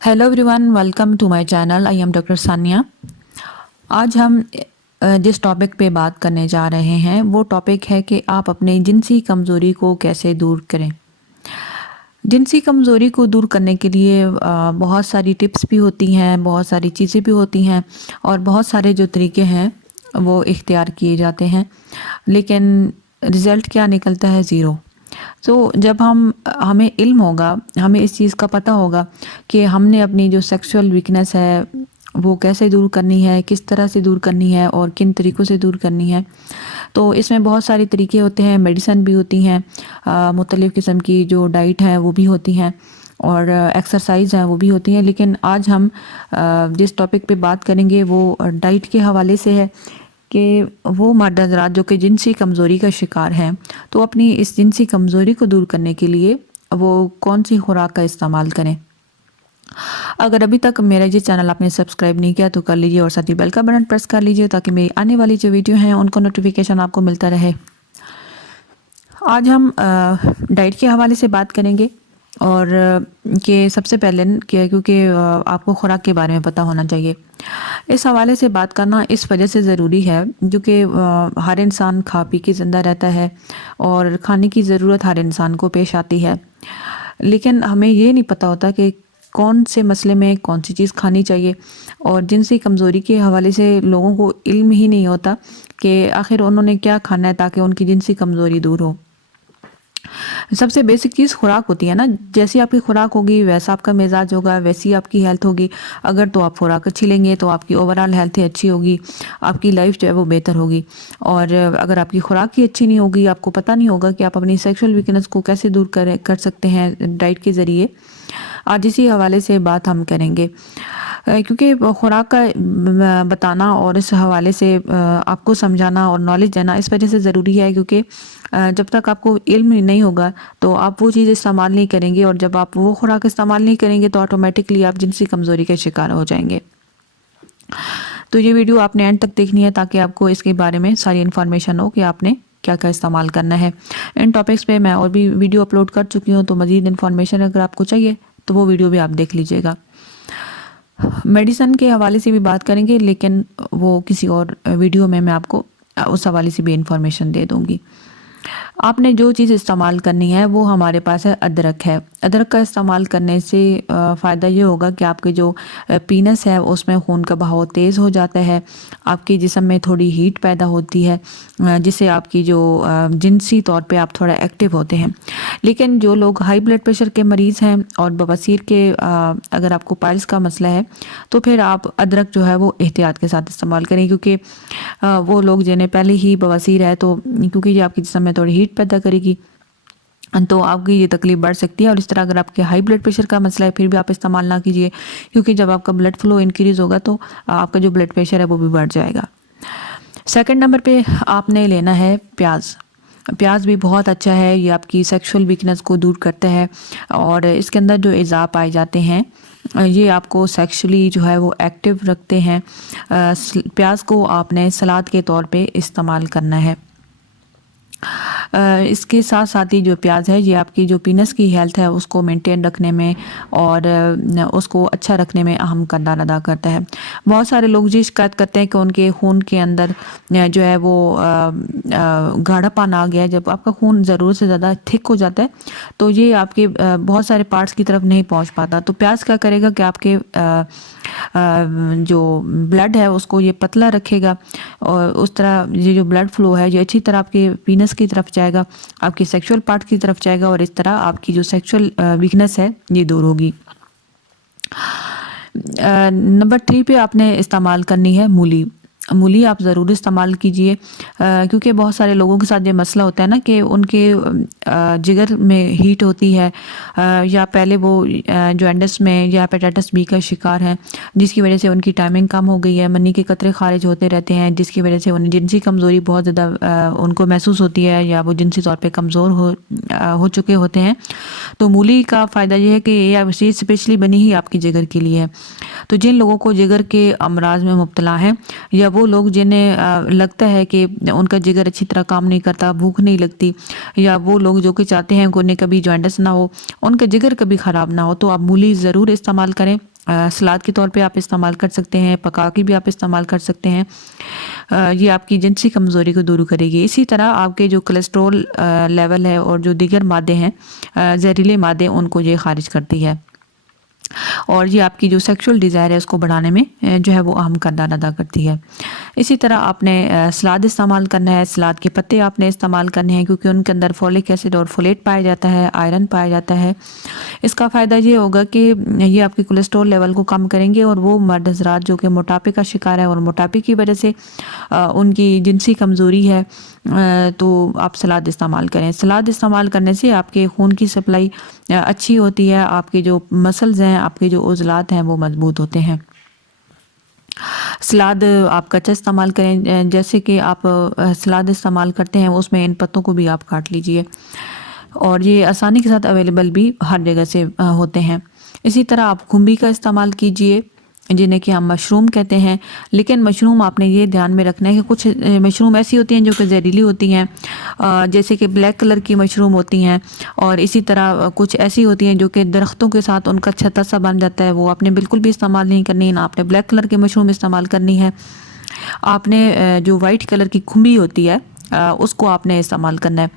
Hello everyone, welcome to my channel. I am doctor Sania. आज हम जिस टॉपिक पे बात करने जा रहे हैं वो टॉपिक है कि आप अपनी जिनसी कमज़ोरी को कैसे दूर करें। जिनसी कमज़ोरी को दूर करने के लिए बहुत सारी टिप्स भी होती हैं, बहुत सारी चीज़ें भी होती हैं और बहुत सारे जो तरीके हैं वो इख्तियार किए जाते हैं, लेकिन रिज़ल्ट क्या निकलता है? ज़ीरो। तो जब हमें इल्म होगा, हमें इस चीज़ का पता होगा कि हमने अपनी जो सेक्सुअल वीकनेस है वो कैसे दूर करनी है, किस तरह से दूर करनी है और किन तरीक़ों से दूर करनी है। तो इसमें बहुत सारे तरीके होते हैं, मेडिसिन भी होती हैं, मुख्तलिफ़ किस्म की जो डाइट है वो भी होती हैं और एक्सरसाइज हैं वो भी होती हैं। लेकिन आज हम जिस टॉपिक पे बात करेंगे वो डाइट के हवाले से है कि वो मर्द हज़रात जो कि जिनसी कमज़ोरी का शिकार हैं, तो अपनी इस जिनसी कमज़ोरी को दूर करने के लिए वो कौन सी खुराक का इस्तेमाल करें। अगर अभी तक मेरा ये चैनल आपने सब्सक्राइब नहीं किया तो कर लीजिए और साथ ही बेल का बटन प्रेस कर लीजिए ताकि मेरी आने वाली जो वीडियो हैं उनको नोटिफिकेशन आपको मिलता रहे। आज हम डाइट के हवाले से बात करेंगे और कि सबसे पहले क्योंकि आपको खुराक के बारे में पता होना चाहिए। इस हवाले से बात करना इस वजह से ज़रूरी है क्योंकि हर इंसान खा पी के ज़िंदा रहता है और खाने की ज़रूरत हर इंसान को पेश आती है, लेकिन हमें ये नहीं पता होता कि कौन से मसले में कौन सी चीज़ खानी चाहिए। और जिनसी कमज़ोरी के हवाले से लोगों को इल्म ही नहीं होता कि आखिर उन्होंने क्या खाना है ताकि उनकी जिनसी कमज़ोरी दूर हो। सबसे बेसिक चीज़ खुराक होती है ना, जैसी आपकी खुराक होगी वैसा आपका मिजाज होगा, वैसी आपकी हेल्थ होगी। अगर तो आप खुराक अच्छी लेंगे तो आपकी ओवरऑल हेल्थ ही अच्छी होगी, आपकी लाइफ जो है वो बेहतर होगी। और अगर आपकी खुराक ही अच्छी नहीं होगी, आपको पता नहीं होगा कि आप अपनी सेक्सुअल वीकनेस को कैसे दूर कर सकते हैं डाइट के ज़रिए। आज इसी हवाले से बात हम करेंगे क्योंकि खुराक का बताना और इस हवाले से आपको समझाना और नॉलेज देना इस वजह से ज़रूरी है क्योंकि जब तक आपको इल्म नहीं होगा तो आप वो चीज़ इस्तेमाल नहीं करेंगे और जब आप वो खुराक इस्तेमाल नहीं करेंगे तो ऑटोमेटिकली आप जिनसी कमज़ोरी के शिकार हो जाएंगे। तो ये वीडियो आपने एंड तक देखनी है ताकि आपको इसके बारे में सारी इन्फॉर्मेशन हो कि आपने क्या क्या इस्तेमाल करना है। इन टॉपिक्स पे मैं और भी वीडियो अपलोड कर चुकी हूँ, तो मज़ीद इन्फॉर्मेशन अगर आपको चाहिए तो वो वीडियो भी आप देख लीजिएगा। मेडिसिन के हवाले से भी बात करेंगे, लेकिन वो किसी और वीडियो में मैं आपको उस हवाले से भी इंफॉर्मेशन दे दूँगी। आपने जो चीज़ इस्तेमाल करनी है वो हमारे पास है अदरक है। अदरक का इस्तेमाल करने से फ़ायदा ये होगा कि आपके जो पीनस है उसमें खून का बहाव तेज़ हो जाता है, आपके जिस्म में थोड़ी हीट पैदा होती है जिससे आपकी जो जिनसी तौर पे आप थोड़ा एक्टिव होते हैं। लेकिन जो लोग हाई ब्लड प्रेशर के मरीज़ हैं और बवासीर के अगर आपको पाइल्स का मसला है तो फिर आप अदरक जो है वो एहतियात के साथ इस्तेमाल करें क्योंकि वो लोग जिन्हें पहले ही बवासीर है तो क्योंकि ये आपके जिस्म में थोड़ी हीट पैदा करेगी तो आपकी ये तकलीफ बढ़ सकती है। और इस तरह अगर आपके हाई ब्लड प्रेशर का मसला है फिर भी आप इस्तेमाल ना कीजिए क्योंकि जब आपका ब्लड फ्लो इंक्रीज़ होगा तो आपका जो ब्लड प्रेशर है वो भी बढ़ जाएगा। सेकंड नंबर पे आपने लेना है प्याज। प्याज भी बहुत अच्छा है, ये आपकी सेक्सुअल वीकनेस को दूर करता है और इसके अंदर जो अज़ा पाए जाते हैं ये आपको सेक्सुअली जो है वो एक्टिव रखते हैं। प्याज को आपने सलाद के तौर पे इस्तेमाल करना है। इसके साथ साथ ही जो प्याज है ये आपकी जो पीनस की हेल्थ है उसको मेंटेन रखने में और उसको अच्छा रखने में अहम किरदार अदा करता है। बहुत सारे लोग ये शिकायत करते हैं कि उनके खून के अंदर जो है वो गाढ़ापन आ गया है। जब आपका खून ज़रूरत से ज़्यादा थिक हो जाता है तो ये आपके बहुत सारे पार्ट्स की तरफ नहीं पहुंच पाता। तो प्याज क्या करेगा कि आपके जो ब्लड है उसको ये पतला रखेगा और उस तरह ये जो ब्लड फ्लो है ये अच्छी तरह आपके पीनस की तरफ जाएगा, आपके सेक्सुअल पार्ट की तरफ जाएगा और इस तरह आपकी जो सेक्सुअल वीकनेस है ये दूर होगी। नंबर 3 पे आपने इस्तेमाल करनी है मूली। मूली आप ज़रूर इस्तेमाल कीजिए क्योंकि बहुत सारे लोगों के साथ ये मसला होता है ना कि उनके जिगर में हीट होती है या पहले वो जॉन्डिस में या हेपेटाइटिस बी का शिकार हैं जिसकी वजह से उनकी टाइमिंग कम हो गई है, मनी के कतरे खारिज होते रहते हैं जिसकी वजह से उन्हें जिनसी कमज़ोरी बहुत ज़्यादा उनको महसूस होती है या वो जिनसी तौर पे कमज़ोर हो चुके होते हैं। तो मूली का फ़ायदा ये है कि ये स्पेशली बनी ही आपकी जिगर के लिए है। तो जिन लोगों को जिगर के अमराज में मुब्तला हैं या वो लोग जिन्हें लगता है कि उनका जिगर अच्छी तरह काम नहीं करता, भूख नहीं लगती, या वो लोग जो कि चाहते हैं कि उन्हें कभी जॉन्डिस ना हो, उनका जिगर कभी ख़राब ना हो, तो आप मूली ज़रूर इस्तेमाल करें। सलाद के तौर पे आप इस्तेमाल कर सकते हैं, पका के भी आप इस्तेमाल कर सकते हैं। ये आपकी जिनसी कमज़ोरी को दूर करेगी। इसी तरह आपके जो कोलेस्ट्रॉल लेवल है और जो दीगर मादे हैं, जहरीले मादे, उनको ये खारिज करती है और ये आपकी जो सेक्सुअल डिज़ायर है उसको बढ़ाने में जो है वो अहम किरदार अदा करती है। इसी तरह आपने सलाद इस्तेमाल करना है, सलाद के पत्ते आपने इस्तेमाल करने हैं क्योंकि उनके अंदर फोलिक एसिड और फोलेट पाया जाता है, आयरन पाया जाता है। इसका फ़ायदा ये होगा कि ये आपके कोलेस्ट्रॉल लेवल को कम करेंगे और वो मर्द हज़रात जो कि मोटापे का शिकार है और मोटापे की वजह से उनकी जिनसी कमज़ोरी है, तो आप सलाद इस्तेमाल करें। सलाद इस्तेमाल करने से आपके खून की सप्लाई अच्छी होती है, आपके जो मसल्स हैं, आपके जो उज़लात हैं वो मजबूत होते हैं। सलाद आप कच्चा इस्तेमाल करें, जैसे कि आप सलाद इस्तेमाल करते हैं उसमें इन पत्तों को भी आप काट लीजिए और ये आसानी के साथ अवेलेबल भी हर जगह से होते हैं। इसी तरह आप खुम्बी का इस्तेमाल कीजिए, जिन्हें कि हम मशरूम कहते हैं। लेकिन मशरूम आपने ये ध्यान में रखना है कि कुछ मशरूम ऐसी होती हैं जो कि जहरीली होती हैं, जैसे कि ब्लैक कलर की मशरूम होती हैं, और इसी तरह कुछ ऐसी होती हैं जो कि दरख्तों के साथ उनका छत्ता सा बन जाता है, वो आपने बिल्कुल भी इस्तेमाल नहीं करनी है। ना आपने ब्लैक कलर की मशरूम इस्तेमाल करनी है। आपने जो वाइट कलर की खुम्बी होती है उसको आपने इस्तेमाल करना है।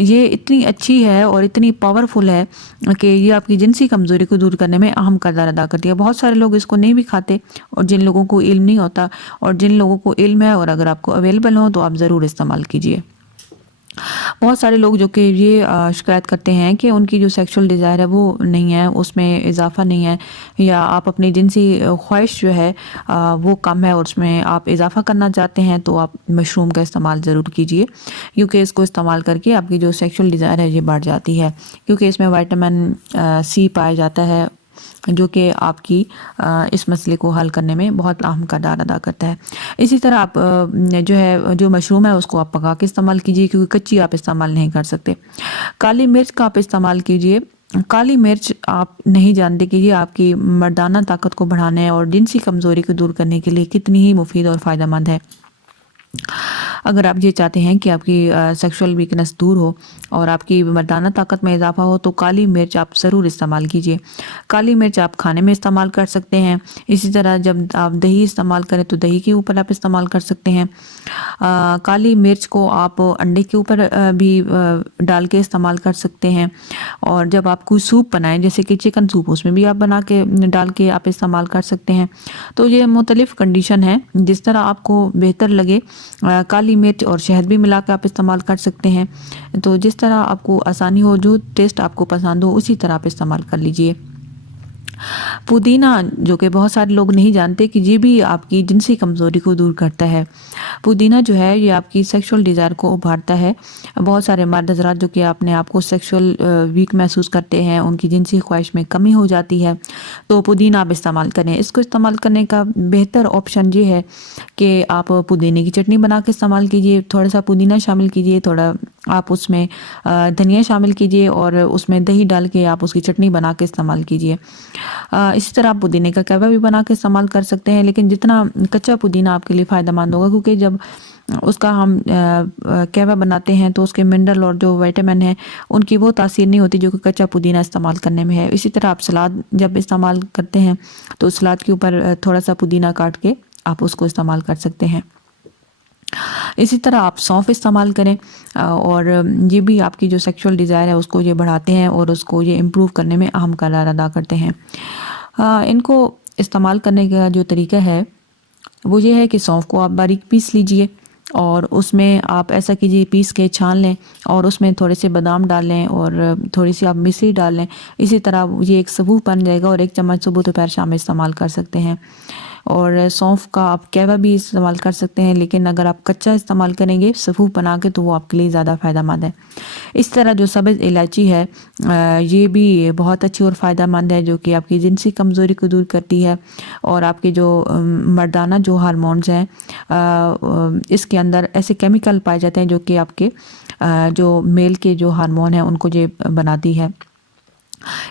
ये इतनी अच्छी है और इतनी पावरफुल है कि ये आपकी जिनसी कमज़ोरी को दूर करने में अहम किरदार अदा करती है। बहुत सारे लोग इसको नहीं भी खाते और जिन लोगों को इल्म नहीं होता, और जिन लोगों को इल्म है और अगर आपको अवेलेबल हो तो आप ज़रूर इस्तेमाल कीजिए। बहुत सारे लोग जो कि ये शिकायत करते हैं कि उनकी जो सेक्सुअल डिज़ायर है वो नहीं है, उसमें इजाफ़ा नहीं है, या आप अपनी जिनसी ख्वाहिश जो है वो कम है और उसमें आप इजाफ़ा करना चाहते हैं, तो आप मशरूम का इस्तेमाल ज़रूर कीजिए क्योंकि इसको इस्तेमाल करके आपकी जो सेक्सुअल डिज़ायर है ये बढ़ जाती है, क्योंकि इसमें विटामिन सी पाया जाता है जो कि आपकी इस मसले को हल करने में बहुत अहम किरदार अदा करता है। इसी तरह आप जो है जो मशरूम है उसको आप पका के इस्तेमाल कीजिए क्योंकि कच्ची आप इस्तेमाल नहीं कर सकते। काली मिर्च का आप इस्तेमाल कीजिए। काली मिर्च आप नहीं जानते कि ये आपकी मर्दाना ताकत को बढ़ाने और जिनसी कमज़ोरी को दूर करने के लिए कितनी ही मुफीद और फ़ायदेमंद है। अगर आप ये चाहते हैं कि आपकी सेक्सुअल वीकनेस दूर हो और आपकी मर्दाना ताकत में इजाफा हो, तो काली मिर्च आप ज़रूर इस्तेमाल कीजिए। काली मिर्च आप खाने में इस्तेमाल कर सकते हैं। इसी तरह जब आप दही इस्तेमाल करें तो दही के ऊपर आप इस्तेमाल कर सकते हैं। काली मिर्च को आप अंडे के ऊपर भी डाल के इस्तेमाल कर सकते हैं, और जब आप कोई सूप बनाएं जैसे कि चिकन सूप, उसमें भी आप बना के डाल के आप इस्तेमाल कर सकते हैं। तो ये मुख्तलिफ कंडीशन है, जिस तरह आपको बेहतर लगे काली मिर्च और शहद भी मिला कर आप इस्तेमाल कर सकते हैं। तो जिस तरह आपको आसानी हो, जो टेस्ट आपको पसंद हो, उसी तरह आप इस्तेमाल कर लीजिए। पुदीना, जो कि बहुत सारे लोग नहीं जानते कि ये भी आपकी जिनसी कमज़ोरी को दूर करता है। पुदीना जो है ये आपकी सेक्सुअल डिज़ायर को उभारता है। बहुत सारे मर्द हज़रात जो कि अपने आप को सेक्सुअल वीक महसूस करते हैं, उनकी जिनसी ख्वाहिश में कमी हो जाती है, तो पुदीना आप इस्तेमाल करें। इसको इस्तेमाल करने का बेहतर ऑप्शन ये है कि आप पुदीने की चटनी बना के इस्तेमाल कीजिए। थोड़ा सा पुदीना शामिल कीजिए, थोड़ा आप उसमें धनिया शामिल कीजिए और उसमें दही डाल के आप उसकी चटनी बना के इस्तेमाल कीजिए। इसी तरह आप पुदीने का कहवा भी बना के इस्तेमाल कर सकते हैं, लेकिन जितना कच्चा पुदीना आपके लिए फ़ायदेमंद होगा, क्योंकि जब उसका हम कहवा बनाते हैं तो उसके मिनरल और जो विटामिन है उनकी वो तासीर नहीं होती जो कि कच्चा पुदीना इस्तेमाल करने में है। इसी तरह आप सलाद जब इस्तेमाल करते हैं तो सलाद के ऊपर थोड़ा सा पुदीना काट के आप उसको इस्तेमाल कर सकते हैं। इसी तरह आप सौंफ इस्तेमाल करें, और ये भी आपकी जो सेक्सुअल डिज़ायर है उसको ये बढ़ाते हैं और उसको ये इम्प्रूव करने में अहम किरदार अदा करते हैं। इनको इस्तेमाल करने का जो तरीका है वो ये है कि सौंफ को आप बारीक पीस लीजिए और उसमें आप ऐसा कीजिए, पीस के छान लें और उसमें थोड़े से बादाम डाल लें और थोड़ी सी आप मिश्री डाल लें। इसी तरह ये एक सबूत बन जाएगा और 1 चम्मच सुबह दोपहर शाम में इस्तेमाल कर सकते हैं। और सौंफ का आप कहवा भी इस्तेमाल कर सकते हैं, लेकिन अगर आप कच्चा इस्तेमाल करेंगे सफ़ूफ बना के तो वो आपके लिए ज़्यादा फ़ायदेमंद है। इस तरह जो सब्ज़ इलायची है ये भी बहुत अच्छी और फ़ायदेमंद है, जो कि आपकी जिनसी कमज़ोरी को दूर करती है और आपके जो मर्दाना जो हार्मोन्स हैं इसके अंदर ऐसे केमिकल पाए जाते हैं जो कि आपके जो मेल के जो हार्मोन हैं उनको ये बनाती है।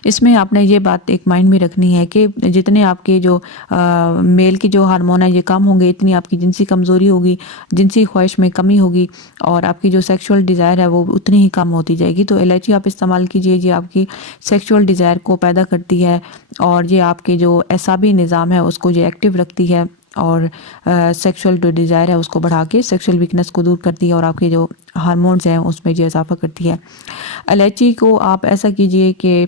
इसमें आपने ये बात एक माइंड में रखनी है कि जितने आपके जो मेल की जो हार्मोन है ये कम होंगे, इतनी आपकी जिनसी कमज़ोरी होगी, जिनसी ख्वाहिश में कमी होगी और आपकी जो सेक्सुअल डिज़ायर है वो उतनी ही कम होती जाएगी। तो इलायची आप इस्तेमाल कीजिए, ये आपकी सेक्सुअल डिज़ायर को पैदा करती है और ये आपके जो एसाबी निज़ाम है उसको ये एक्टिव रखती है और सेक्सुअल जो डिज़ायर है उसको बढ़ा के सेक्सुअल वीकनेस को दूर करती है और आपके जो हार्मोन्स हैं उसमें ये इजाफा करती है। इलायची को आप ऐसा कीजिए कि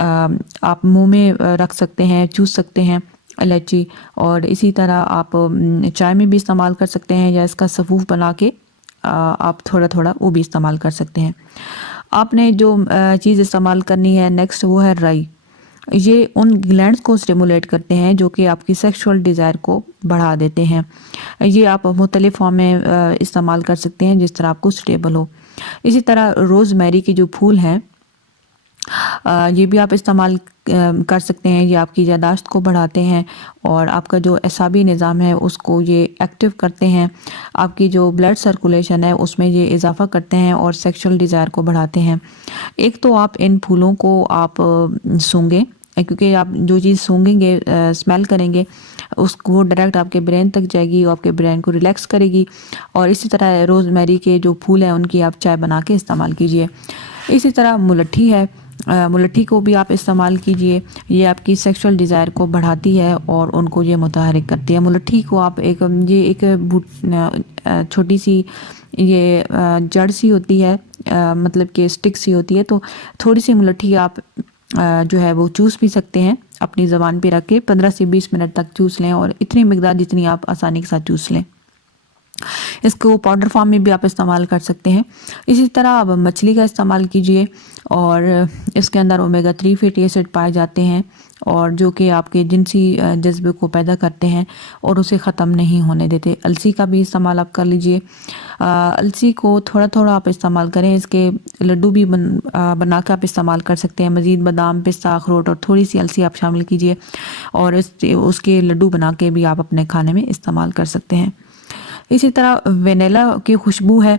आप मुंह में रख सकते हैं, चूस सकते हैं इलायची, और इसी तरह आप चाय में भी इस्तेमाल कर सकते हैं या इसका सफ़ूफ बना के आप थोड़ा थोड़ा वो भी इस्तेमाल कर सकते हैं। आपने जो चीज़ इस्तेमाल करनी है नेक्स्ट वो है राई। ये उन ग्लैंड्स को स्टिमुलेट करते हैं जो कि आपकी सेक्सुअल डिज़ायर को बढ़ा देते हैं। ये आप मुख्तलिफ फॉर्म में इस्तेमाल कर सकते हैं जिस तरह आपको सुटेबल हो। इसी तरह रोज़मेरी के जो फूल हैं ये भी आप इस्तेमाल कर सकते हैं। ये आपकी यादाश्त को बढ़ाते हैं और आपका जो एसाबी निज़ाम है उसको ये एक्टिव करते हैं। आपकी जो ब्लड सर्कुलेशन है उसमें ये इजाफ़ा करते हैं और सेक्सुअल डिज़ायर को बढ़ाते हैं। एक तो आप इन फूलों को आप सूंघें, क्योंकि आप जो चीज़ सूंघेंगे स्मेल करेंगे उसको वो डायरेक्ट आपके ब्रेन तक जाएगी और आपके ब्रेन को रिलैक्स करेगी। और इसी तरह रोज़मेरी के जो फूल हैं उनकी आप चाय बना के इस्तेमाल कीजिए। इसी तरह मुलट्ठी है, मुलट्ठी को भी आप इस्तेमाल कीजिए। ये आपकी सेक्सुअल डिज़ायर को बढ़ाती है और उनको ये मुतहरिक करती है। मुलट्ठी को आप एक छोटी सी ये जड़ सी होती है, मतलब कि स्टिक सी होती है, तो थोड़ी सी मुलट्ठी आप जो है वो चूस भी सकते हैं अपनी ज़बान पे रख के 15 से 20 मिनट तक चूस लें और इतनी मिकदार जितनी आप आसानी के साथ चूस लें। इसको पाउडर फॉर्म में भी आप इस्तेमाल कर सकते हैं। इसी तरह आप मछली का इस्तेमाल कीजिए और इसके अंदर ओमेगा 3 फैटी एसिड पाए जाते हैं और जो कि आपके जिनसी जज्बे को पैदा करते हैं और उसे ख़त्म नहीं होने देते। अलसी का भी इस्तेमाल आप कर लीजिए। अलसी को थोड़ा थोड़ा आप इस्तेमाल करें, इसके लड्डू भी बना कर आप इस्तेमाल कर सकते हैं। मज़ीद बादाम, पिस्ता, अखरोट और थोड़ी सी अलसी आप शामिल कीजिए और उसके लड्डू बना के भी आप अपने खाने में इस्तेमाल कर सकते हैं। इसी तरह वेनिला की खुशबू है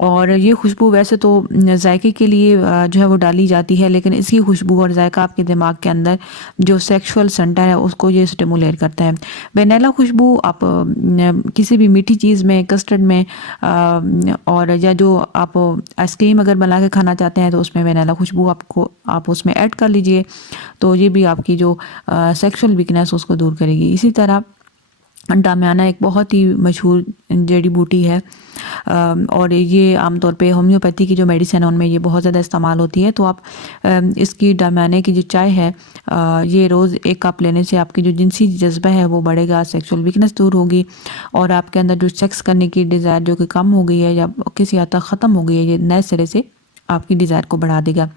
और ये खुशबू वैसे तो जायके के लिए जो है वो डाली जाती है, लेकिन इसकी खुशबू और जायका आपके दिमाग के अंदर जो सेक्सुअल सेंटर है उसको ये स्टिमुलेट करता है। वेनिला खुशबू आप किसी भी मीठी चीज़ में, कस्टर्ड में और या जो आप आइसक्रीम अगर बना के खाना चाहते हैं तो उसमें वेनिला खुशबू आप उसमें ऐड कर लीजिए, तो ये भी आपकी जो सेक्सुअल वीकनेस उसको दूर करेगी। इसी तरह डामियाना एक बहुत ही मशहूर जड़ी बूटी है और ये आमतौर पे होम्योपैथी की जो मेडिसिन है उनमें ये बहुत ज़्यादा इस्तेमाल होती है। तो आप इसकी डामियाने की जो चाय है ये रोज़ 1 कप लेने से आपकी जो जिनसी जज्बा है वो बढ़ेगा, सेक्सुअल वीकनेस दूर होगी और आपके अंदर जो सेक्स करने की डिज़ायर जो कि कम हो गई है या किसी हद तक ख़त्म हो गई है, ये नए सिरे से आपकी डिज़ायर को बढ़ा देगा।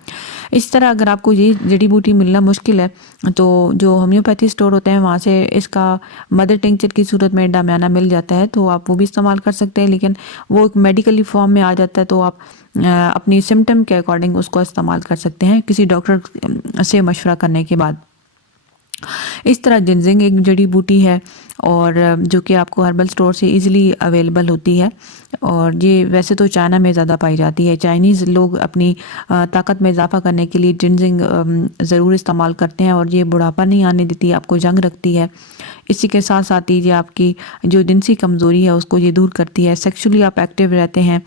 इस तरह अगर आपको ये जड़ी बूटी मिलना मुश्किल है तो जो होम्योपैथी स्टोर होते हैं वहाँ से इसका मदर टिंचर की सूरत में डामियाना मिल जाता है, तो आप वो भी इस्तेमाल कर सकते हैं, लेकिन वो एक मेडिकली फॉर्म में आ जाता है तो आप अपनी सिम्टम के अकॉर्डिंग उसको इस्तेमाल कर सकते हैं किसी डॉक्टर से मशवरा करने के बाद। इस तरह जिंजिंग एक जड़ी बूटी है और जो कि आपको हर्बल स्टोर से इजीली अवेलेबल होती है और ये वैसे तो चाइना में ज़्यादा पाई जाती है। चाइनीज़ लोग अपनी ताकत में इजाफा करने के लिए जिंजिंग ज़रूर इस्तेमाल करते हैं और ये बुढ़ापा नहीं आने देती, आपको जंग रखती है। इसी के साथ साथ ये आपकी जो जिनसी कमज़ोरी है उसको ये दूर करती है, सेक्सुअली आप एक्टिव रहते हैं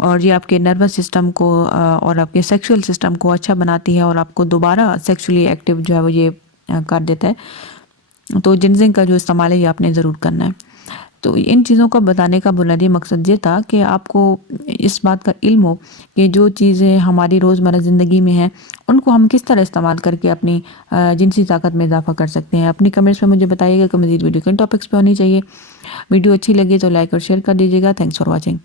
और ये आपके नर्वस सिस्टम को और आपके सेक्सुअल सिस्टम को अच्छा बनाती है और आपको दोबारा सेक्सुअली एक्टिव जो है वो ये कर देता है। तो जिंजिंग का जो इस्तेमाल है ये आपने ज़रूर करना है। तो इन चीज़ों को बताने का बुनियादी मकसद ये था कि आपको इस बात का इल्म हो कि जो चीज़ें हमारी रोज़मर्रा ज़िंदगी में हैं उनको हम किस तरह इस्तेमाल करके अपनी जिनसी ताकत में इजाफा कर सकते हैं। अपनी कमेंट्स में मुझे बताइएगा कि मज़ीद वीडियो किन टॉपिक्स पे होनी चाहिए। वीडियो अच्छी लगी तो लाइक और शेयर कर दीजिएगा। Thanks for watching.